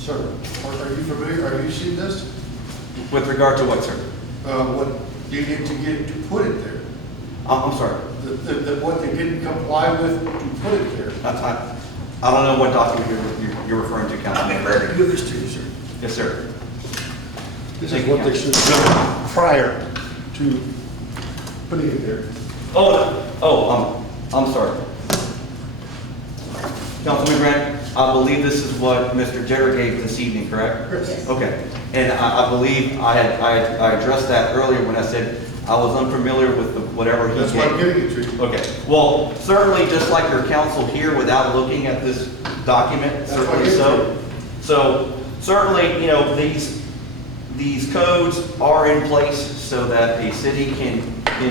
Sir, are you familiar, are you seen this? With regard to what, sir? What they did to get, to put it there? I'm sorry. What they didn't comply with to put it there? I don't know what document you're referring to, Councilman. I'm ready to give this to you, sir. Yes, sir. This Thank is you, what they should have done prior to putting it there. I'm sorry. Councilman Grant, I believe this is what Mr. Jeter gave this evening, correct? Yes. Okay, and I believe I addressed that earlier when I said I was unfamiliar with whatever he That's why I'm gave. giving it to you. Okay, well, certainly just like your counsel here without looking at this document, That's why I certainly gave it to so. you. So certainly, you know, these codes are in place so that a city can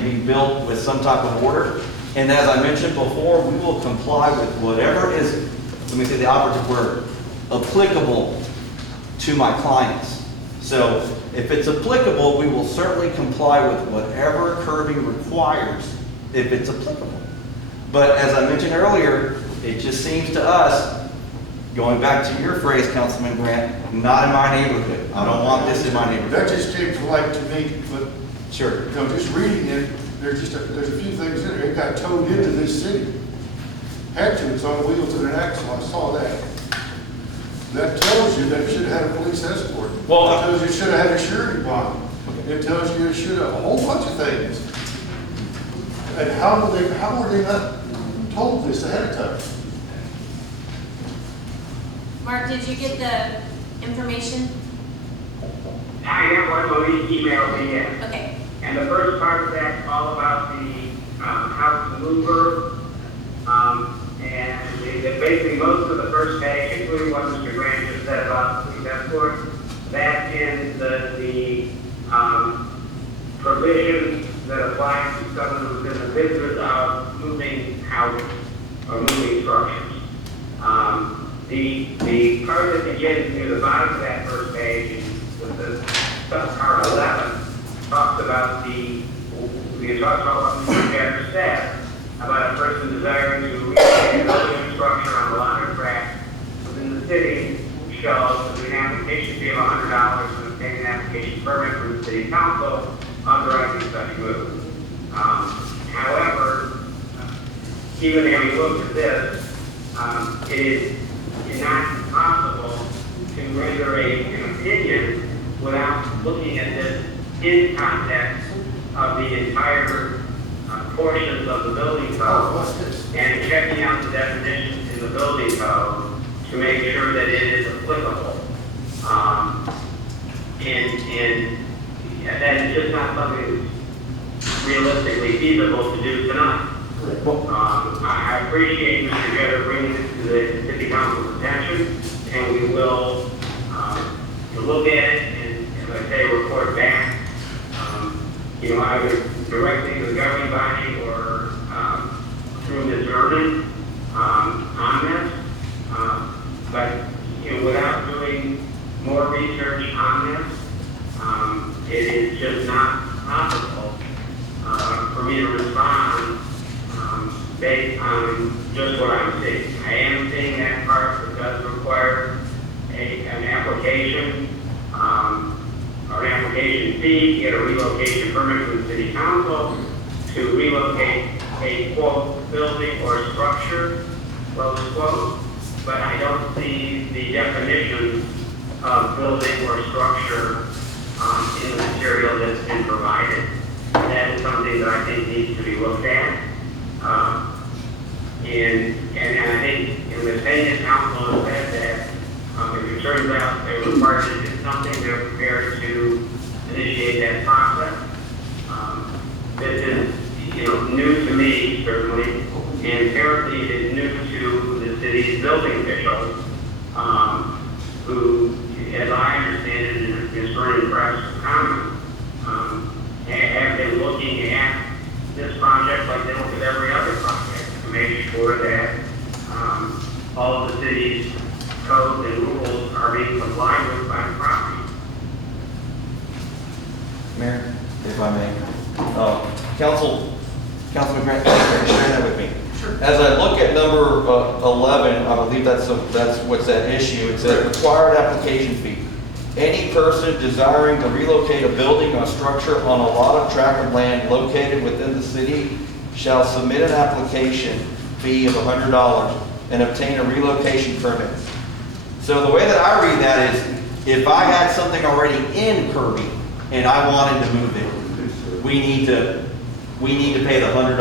be built with some type of order. And as I mentioned before, we will comply with whatever is, let me say the operative word, applicable to my clients. So if it's applicable, we will certainly comply with whatever Kirby requires if it's applicable. But as I mentioned earlier, it just seems to us, going back to your phrase, Councilman Grant, not in my neighborhood. I don't want this in my neighborhood. That just came to light to me, but, Sure. you know, just reading it, there's a few things in there. It got towed into this city. Had to, it's on wheels and an axle, I saw that. That tells you that you should have had a police escort. Well, It tells you should have had a surety bond. It tells you should have, a whole bunch of things. And how were they not told this ahead of time? Mark, did you get the information? I have one Louise emailed me in. Okay. And the first part of that's all about the house mover. And basically most of the first page, including what Mr. Grant just said about the police escort, that's in the provisions that apply to someone who's in the business of moving houses or moving structures. The part that begins near the bottom of that first page, with the subpart 11, talks about we talked about what Mr. Jeter said, about a person desiring to relocate a building structure on a lot of tract within the city shall, with an application fee of $100 and obtain an application permit from the city council authorizing such move. However, even having looked at this, it is not possible to render an opinion without looking at this in context of the entire portions of the building code and checking out the definitions in the building code to make sure that it is applicable. And that is just not something that's realistically feasible to do tonight. I appreciate Mr. Jeter bringing this to the city council's attention, and we will look at it and, as I say, report back. Either directly to the governing body or through Ms. Irvin on this. But without doing more research on this, it is just not possible for me to respond based on just what I'm seeing. I am seeing that part that does require an application or an application fee, get a relocation permit from the city council to relocate a quote building or structure, close quote. But I don't see the definition of building or structure in the material that's been provided. That is something that I think needs to be looked at. And I think the state council has said that if it turns out they were required to do something, they're prepared to initiate that process. This is new to me, certainly, and apparently it is new to the city's building officials, who, as I understand it, is very impressed with comments, have been looking at this project like they look at every other project to make sure that all of the city's codes and rules are being complied with by the property. Mayor, if I may. Councilman Grant, thank you for sharing that with me. Sure. As I look at number 11, I believe that's what's at issue. It says required application fee. Any person desiring to relocate a building or structure on a lot of tract of land located within the city shall submit an application fee of $100 and obtain a relocation permit. So the way that I read that is, if I had something already in Kirby and I wanted to move it, we need to pay the $100.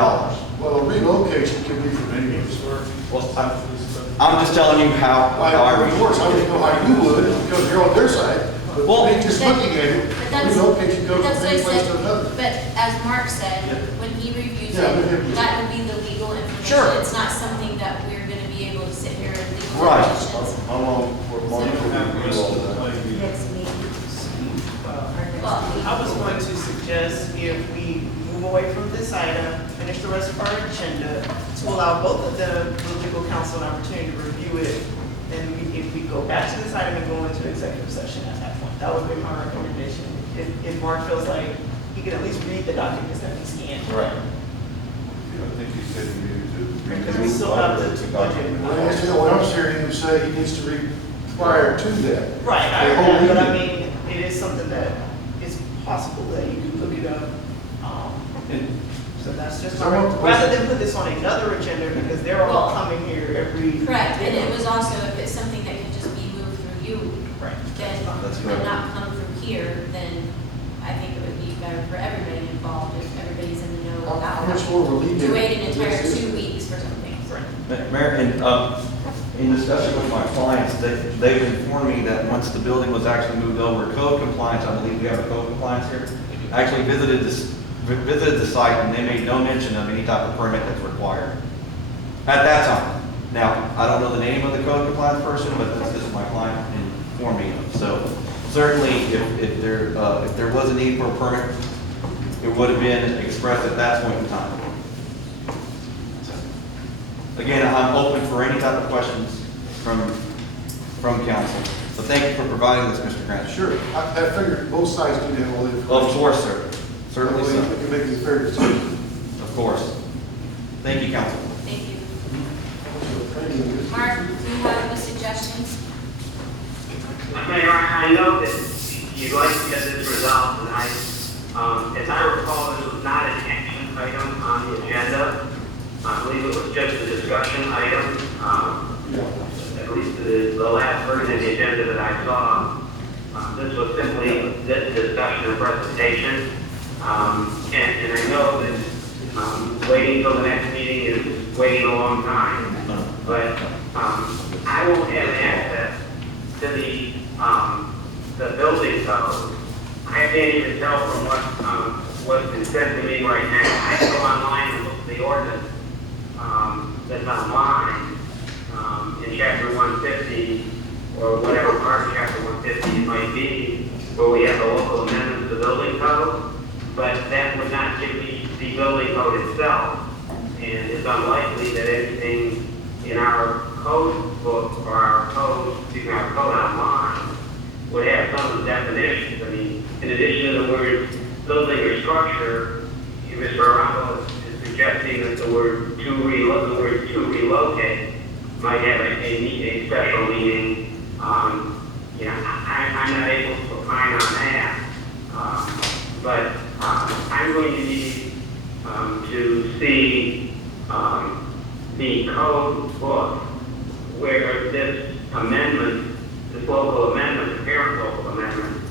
Well, a relocation can be from any place. Well, I'm just telling you how I read Of course, I don't know how you would, because you're on their side. But Well, me just looking at it, But that's- relocation goes That's from what I any place said, to another. but as Mark said, when he reviews Yeah, it, but- that would be the legal information. Sure. It's not something that we're gonna be able to sit here and legal Right. questions. How long for money to review all of that? Next meeting. Well, I was going to suggest if we move away from this item, finish the rest of our agenda, to allow both of them, the legal counsel, an opportunity to review it, and if we go back to this item and go into executive session at that point, that would be my recommendation. If Mark feels like he can at least read the documents that we scanned. Right. I think he said he needed to. Because we still have the budget. Well, that's what I'm hearing him say, he needs to read prior to that. Right, I The whole agree, but I meeting. mean, it is something that is possible that you can look it up. So that's just, So what- rather than put this on another agenda, because they're all Well, coming here every. Correct, and it was also, if it's something that can just be moved through you, Right. then, That's and correct. not come through here, then I think it would be better for everybody involved if everybody's in the know How about much it. more will he To do? wait an entire This is- 2 weeks for something. Right. Mayor, and in discussion with my clients, they've informed me that once the building was actually moved over to code compliance, I believe we have a code compliance here, I actually visited the site, and they made no mention of any type of permit that's required at that time. Now, I don't know the name of the code compliance person, but that's just what my client informed me of. So certainly, if there was a need for a permit, it would have been expressed at that point in time. Again, I'm open for any type of questions from council. So thank you for providing this, Mr. Grant. Sure, I figured both sides need to have all the information. Of course, sir. Certainly We so. can make a fair decision. Of course. Thank you, council. Thank you. Mark, do you have any suggestions? Mayor, I know that you'd like to get this resolved tonight. As I recall, this was not an action item on the agenda. I believe it was just a discussion item. At least the last version of the agenda that I saw, this was simply this discussion and presentation. And I know that waiting till the next meeting is waiting a long time. But I won't have access to the building code. I can't even tell from what's been sent to me right now. I can go online and look at the ordinance that's online in chapter 150 or whatever part of chapter 150 it might be, where we have the local amendments to the building code. But that would not give me the building code itself, and it's unlikely that anything in our code book or our code online would have some of the definitions. I mean, in addition to the word building or structure, Mr. Aramo is suggesting that the word to relocate might have a special meaning. I'm not able to opine on that, but I'm going to need to see the code book where this amendment, this local amendment, the parent local amendment,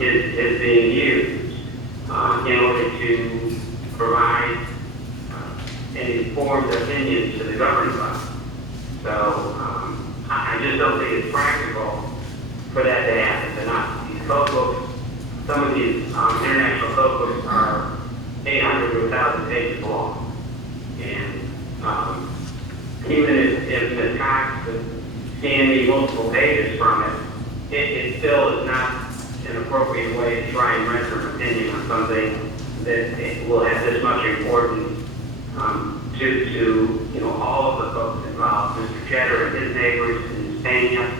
is being used in order to provide an informed opinion to the governing body. So I just don't think it's practical for that to happen. They're not, these code books, some of these international code books are 800 to 1,000 pages long. And even if Ms. Cox could scan me multiple pages from it, it still is not an appropriate way to try and render an opinion on something that will have this much importance to all of the folks involved, Mr. Cheddar and his neighbors and Spania,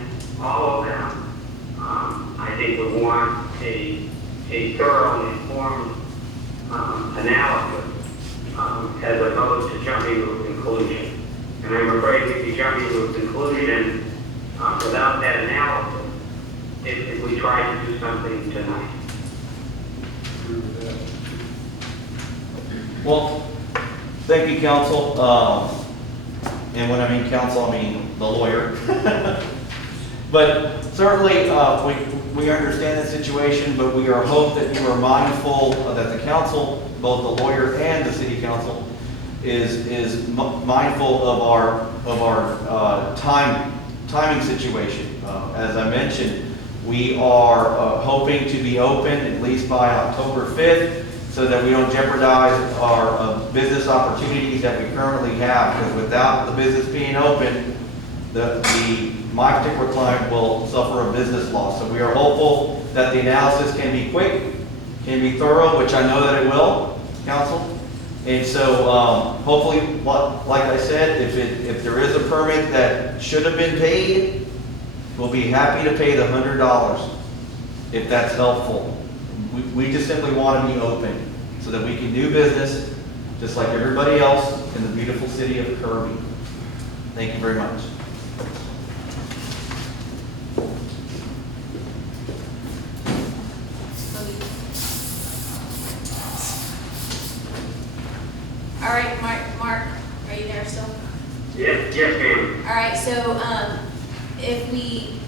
all of them, I think would want a thorough and informed analysis as opposed to jumping to a conclusion. Kirby was included in, without that analysis, if we tried to do something tonight. Agree with that. Well, thank you, counsel. And when I mean counsel, I mean the lawyer. But certainly, we understand the situation, but we are hope that you are mindful that the council, both the lawyer and the city council, is mindful of our timing situation. As I mentioned, we are hoping to be open at least by October 5th, so that we don't jeopardize our business opportunities that we currently have. Because without the business being open, my particular client will suffer a business loss. So we are hopeful that the analysis can be quick, can be thorough, which I know that it will, council. And so hopefully, like I said, if there is a permit that should have been paid, we'll be happy to pay the $100 if that's helpful. We just simply want to be open so that we can do business just like everybody else in the beautiful city of Kirby. Thank you very much. All right, Mark, are you there still? Yes, ma'am. All right, so if we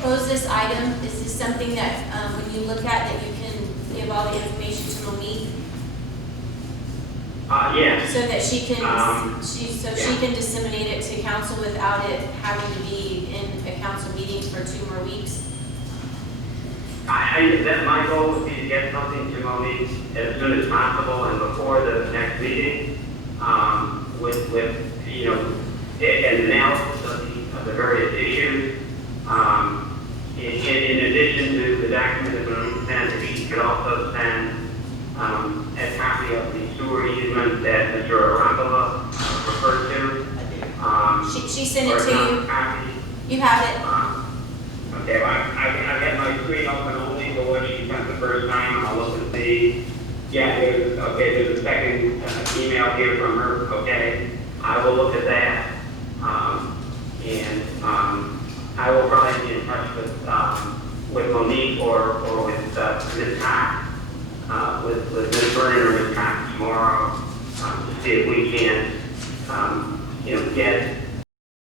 close this item, is this something that when you look at that you can give all the information to Monique Yes. so that she can she yeah. can disseminate it to council without it having to be in a council meeting for 2 more weeks? That my goal would be to get something to Monique as soon as possible and before the next meeting, with an analysis of the various issues. In addition to the document that Monique sent, if she could also send a copy of the sewer easement that Mr. Arangola referred to. She sent it to you. Copy. You have it. Okay, well, I had my screen open only for what she sent the first time. I'll look and see. Yeah, there's a second email here from her. Okay, I will look at that. I will probably be in touch with Monique or with Ms. Cox, with Ms. Vernon or Ms. Cox tomorrow, to see if we can, get